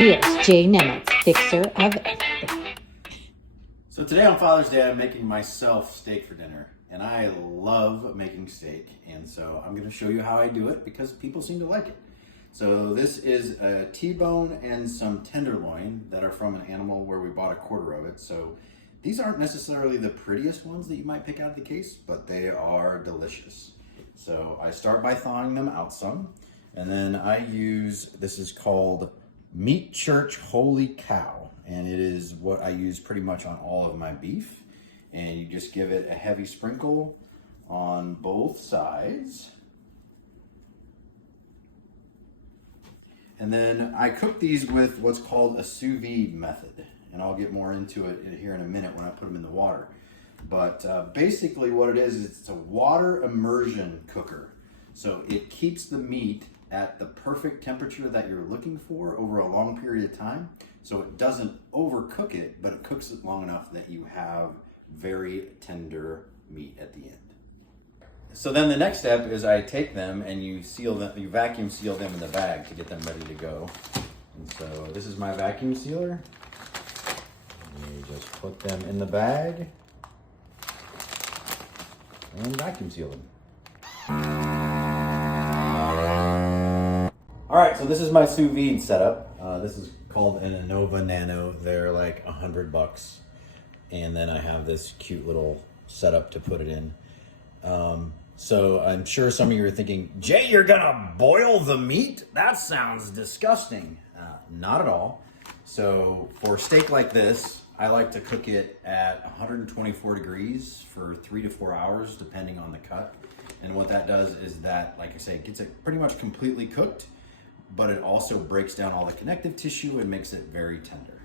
Here's Jay Nemitz, fixer of everything. So today on Father's Day, I'm making myself steak for dinner. And I love making steak. And so I'm going to show you how I do it because people seem to like it. So this is a T-bone and some tenderloin that are from an animal where we bought a quarter of it. So these aren't necessarily the prettiest ones that you might pick out of the case, but they are delicious. So I start by thawing them out some. And then I use, this is called Meat Church Holy Cow. And it is what I use pretty much on all of my beef. And you just give it a heavy sprinkle on both sides. And then I cook these with what's called a sous vide method. And I'll get more into it here in a minute when I put them in the water. But basically what it is it's a water immersion cooker. So it keeps the meat at the perfect temperature that you're looking for over a long period of time. So it doesn't overcook it, but it cooks it long enough that you have very tender meat at the end. So then the next step is I take them and you seal them, you vacuum seal them in the bag to get them ready to go. And so this is my vacuum sealer. And you just put them in the bag and vacuum seal them. All right, so this is my sous vide setup. This is called an Innova Nano. They're like $100. And then I have this cute little setup to put it in. So I'm sure some of you are thinking, Jay, you're gonna boil the meat? That sounds disgusting. Not at all. So for steak like this, I like to cook it at 124 degrees for 3 to 4 hours, depending on the cut. And what that does is that, like I say, it gets it pretty much completely cooked, but it also breaks down all the connective tissue and makes it very tender.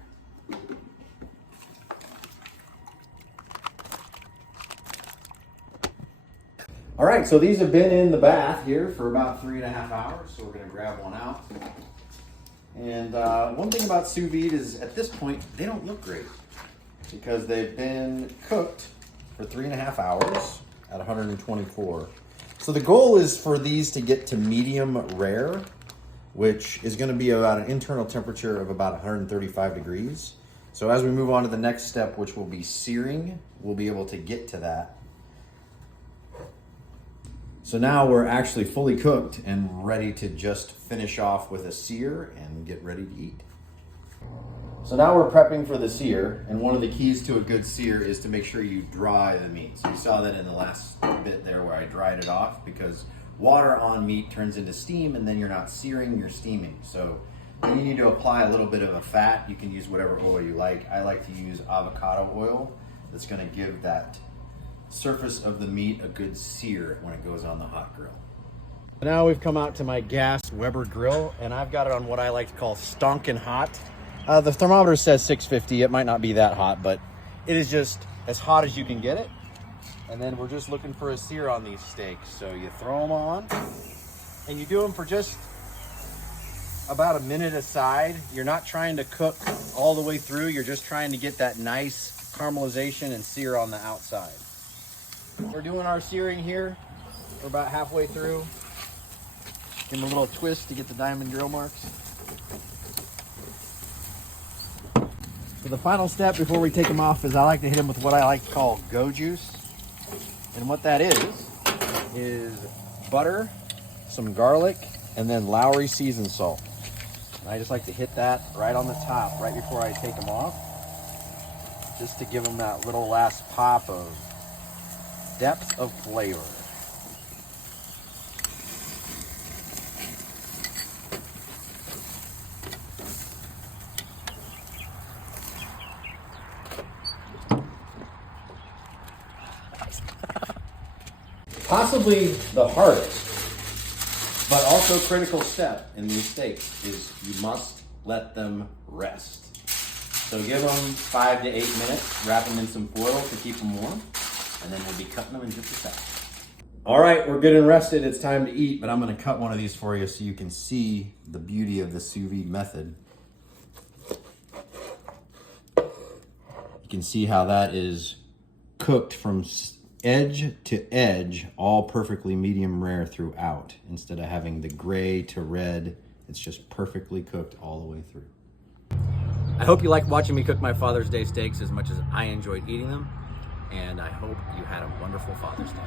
All right, so these have been in the bath here for about 3.5 hours, so we're gonna grab one out. And one thing about sous vide is at this point, they don't look great because they've been cooked for 3.5 hours at 124. So the goal is for these to get to medium rare, which is gonna be about an internal temperature of about 135 degrees. So as we move on to the next step, which will be searing, we'll be able to get to that. So now we're actually fully cooked and ready to just finish off with a sear and get ready to eat. So now we're prepping for the sear, and one of the keys to a good sear is to make sure you dry the meat. So you saw that in the last bit there where I dried it off, because water on meat turns into steam and then you're not searing, you're steaming. So then you need to apply a little bit of a fat. You can use whatever oil you like. I like to use avocado oil. That's gonna give that surface of the meat a good sear when it goes on the hot grill. Now we've come out to my gas Weber grill, and I've got it on what I like to call stonking hot. The thermometer says 650. It might not be that hot, but it is just as hot as you can get it. And then we're just looking for a sear on these steaks. So you throw them on and you do them for just about a minute aside. You're not trying to cook all the way through. You're just trying to get that nice caramelization and sear on the outside. We're doing our searing here. We're about halfway through. Give them a little twist to get the diamond drill marks. So the final step before we take them off is I like to hit them with what I like to call go juice. And what that is butter, some garlic, and then Lowry seasoned salt. And I just like to hit that right on the top, right before I take them off, just to give them that little last pop of depth of flavor. Possibly the hardest, but also critical step in these steaks is you must let them rest. So give them 5 to 8 minutes, wrap them in some foil to keep them warm, and then we'll be cutting them in just a second. All right, we're good and rested. It's time to eat, but I'm gonna cut one of these for you so you can see the beauty of the sous vide method. You can see how that is cooked from edge to edge, all perfectly medium rare throughout. Instead of having the gray to red, it's just perfectly cooked all the way through. I hope you like watching me cook my Father's Day steaks as much as I enjoyed eating them, and I hope you had a wonderful Father's Day.